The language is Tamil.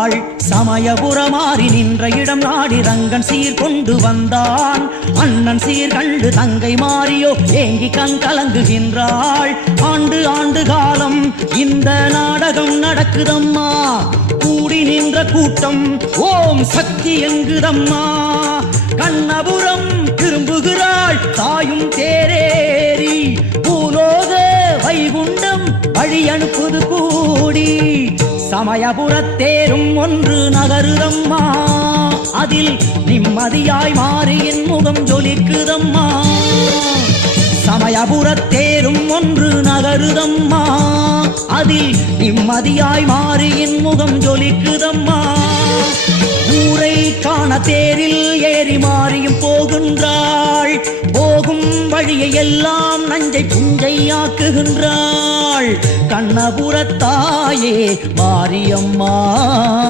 கொண்டாள். சமயபுரமாறி நின்ற இடம் நாடி ரங்கன் சீர் கொண்டு வந்தான். அண்ணன் சீர் கண்டு தங்கை மாறியோ ஏங்கி கண் கலங்குகின்றாள். ஆண்டு ஆண்டு காலம் இந்த நாடகம் நடக்குதம்மா. கூடி நின்ற கூட்டம் ஓம் சக்தி எங்குதம்மா. கண்ணபுரம் திரும்புகிறாள் தாயும் தேரேறி. பூலோக வைகுண்டம் வழி அனுப்புது கூடி. சமயபுரத்தேரும் ஒன்று நகருதம்மா. அதில் நிம்மதியாய் மாறியின் முகம் ஜொலிக்குதம்மா. சமயபுரத்தேரும் ஒன்று நகருதம்மா. அதில் நிம்மதியாய் மாறியின் முகம் ஜொலிக்குதம்மா. ஊரை காண தேரில் ஏறி மாறியும் போகின்றாள். போகும் வழியை எல்லாம் நஞ்சை புஞ்சையாக்குகின்றாள். கண்ணபுரத்தாயே மாரியம்மா.